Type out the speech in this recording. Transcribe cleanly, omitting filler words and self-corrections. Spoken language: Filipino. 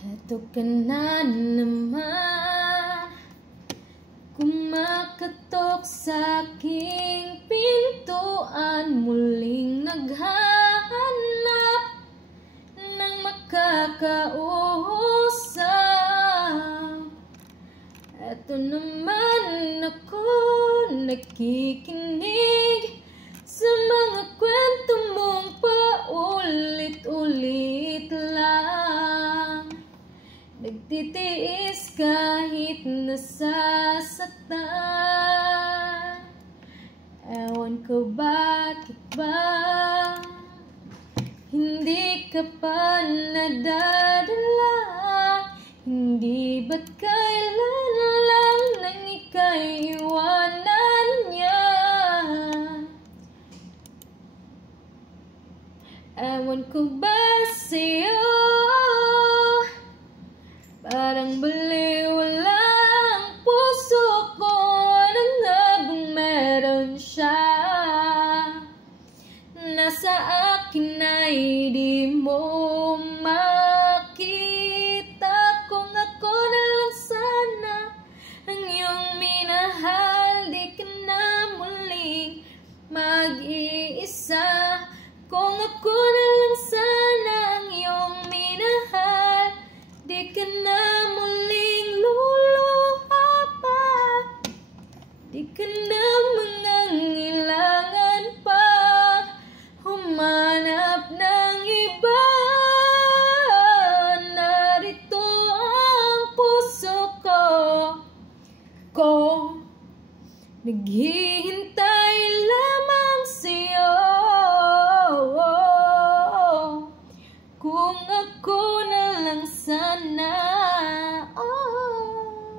Heto ka na naman, kumakatok sa aking pintuan, muling naghahanap ng makakausap. Heto naman ako, nakikinig sa mga kwento mong paulit-ulit lang. Nagtitiis kahit nasasaktan. Ewan ko bakit ba hindi ka pa nadadala. Hindi ba't kailan lang nang ika'y iwanan niya. Ewan ko ba sa'yo, parang baliwala ang puso ko nang habang meron siya. Nasa akin ay di mo makita. Kung ako na lang sana ang iyong minahal, di ka na muling mag-iisa. Kung ako na lang sana ang iyong minahal, di ka na muling luluha pa. Di ka na mangangailangan pa humanap ng iba. Narito ang puso ko, naghihintay